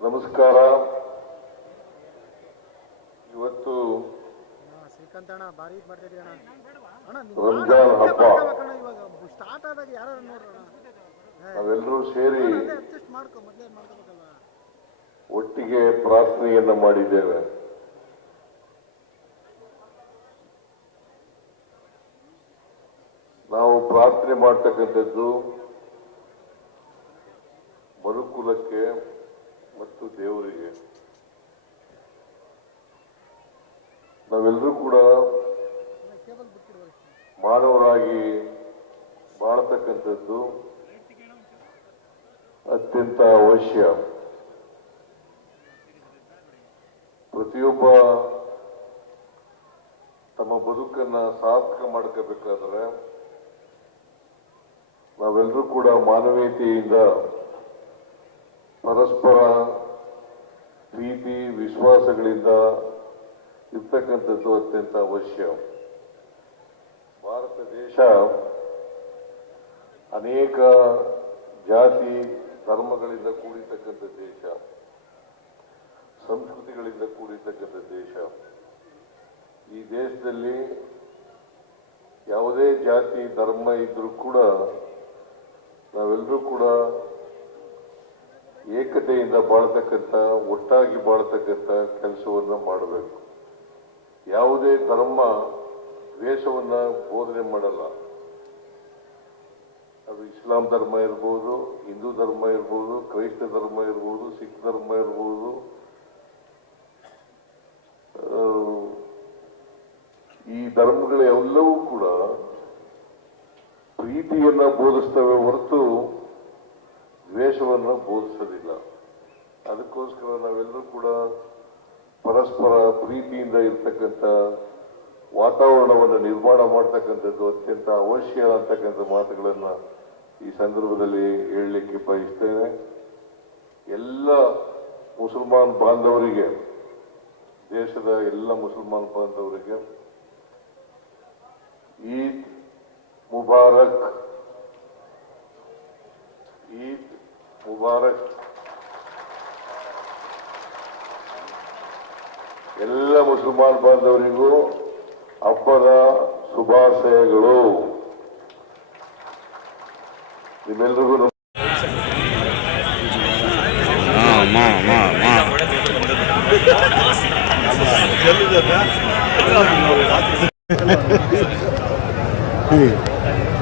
ನಮಸ್ಕಾರ. ಇವತ್ತು ರಂಜಾನ್ ಹಬ್ಬ. ನಾವೆಲ್ಲರೂ ಸೇರಿ ಒಟ್ಟಿಗೆ ಪ್ರಾರ್ಥನೆಯನ್ನ ಮಾಡಿದ್ದೇವೆ. ನಾವು ಪ್ರಾರ್ಥನೆ ಮಾಡ್ತಕ್ಕಂಥದ್ದು ಮನುಕುಲಕ್ಕೆ ಮತ್ತು ದೇವರಿಗೆ. ನಾವೆಲ್ಲರೂ ಕೂಡ ಮಾನವರಾಗಿ ಬಾಳ್ತಕ್ಕಂಥದ್ದು ಅತ್ಯಂತ ಅವಶ್ಯ. ಪ್ರತಿಯೊಬ್ಬ ತಮ್ಮ ಬದುಕನ್ನ ಸಾರ್ಥಕ ಮಾಡ್ಕೋಬೇಕಾದ್ರೆ ನಾವೆಲ್ಲರೂ ಕೂಡ ಮಾನವೀಯತೆಯಿಂದ ಪರಸ್ಪರ ಪ್ರೀತಿ ವಿಶ್ವಾಸಗಳಿಂದ ಇರ್ತಕ್ಕಂಥದ್ದು ಅತ್ಯಂತ ಅವಶ್ಯ. ಭಾರತ ದೇಶ ಅನೇಕ ಜಾತಿ ಧರ್ಮಗಳಿಂದ ಕೂಡಿರ್ತಕ್ಕಂಥ ದೇಶ, ಸಂಸ್ಕೃತಿಗಳಿಂದ ಕೂಡಿರ್ತಕ್ಕಂಥ ದೇಶ. ಈ ದೇಶದಲ್ಲಿ ಯಾವುದೇ ಜಾತಿ ಧರ್ಮ ಇದ್ರೂ ಕೂಡ ನಾವೆಲ್ಲರೂ ಕೂಡ ಏಕತೆಯಿಂದ ಬಾಳ್ತಕ್ಕಂಥ, ಒಟ್ಟಾಗಿ ಬಾಳ್ತಕ್ಕಂಥ ಕೆಲಸವನ್ನ ಮಾಡಬೇಕು. ಯಾವುದೇ ಧರ್ಮ ದ್ವೇಷವನ್ನ ಬೋಧನೆ ಮಾಡಲ್ಲ. ಅದು ಇಸ್ಲಾಂ ಧರ್ಮ ಇರ್ಬೋದು, ಹಿಂದೂ ಧರ್ಮ ಇರ್ಬೋದು, ಕ್ರೈಸ್ತ ಧರ್ಮ ಇರ್ಬೋದು, ಸಿಖ್ ಧರ್ಮ ಇರ್ಬೋದು. ಈ ಧರ್ಮಗಳೆಲ್ಲವೂ ಕೂಡ ಪ್ರೀತಿಯನ್ನ ಬೋಧಿಸ್ತವೆ ಹೊರತು ದ್ವೇಷವನ್ನು ಬೋಧಿಸೋದಿಲ್ಲ. ಅದಕ್ಕೋಸ್ಕರ ನಾವೆಲ್ಲರೂ ಕೂಡ ಪರಸ್ಪರ ಪ್ರೀತಿಯಿಂದ ಇರ್ತಕ್ಕಂಥ ವಾತಾವರಣವನ್ನು ನಿರ್ಮಾಣ ಮಾಡ್ತಕ್ಕಂಥದ್ದು ಅತ್ಯಂತ ಅವಶ್ಯ ಅಂತಕ್ಕಂಥ ಮಾತುಗಳನ್ನ ಈ ಸಂದರ್ಭದಲ್ಲಿ ಹೇಳಲಿಕ್ಕೆ ಬಯಸ್ತೇನೆ. ಎಲ್ಲ ಮುಸಲ್ಮಾನ್ ಬಾಂಧವರಿಗೆ, ದೇಶದ ಎಲ್ಲ ಮುಸಲ್ಮಾನ್ ಬಾಂಧವರಿಗೆ ಈದ್ ಮುಬಾರಕ್, ಈದ್ ಮುಬಾರಕ್. ಎಲ್ಲ ಮುಸಲ್ಮಾನ್ ಬಾಂಧವರಿಗೂ ಹಬ್ಬದ ಶುಭಾಶಯಗಳು. ನಿಮ್ಮೆಲ್ಲರಿಗೂ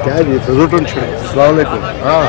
क्या जी, अस्सलाम वालेकुम। हाँ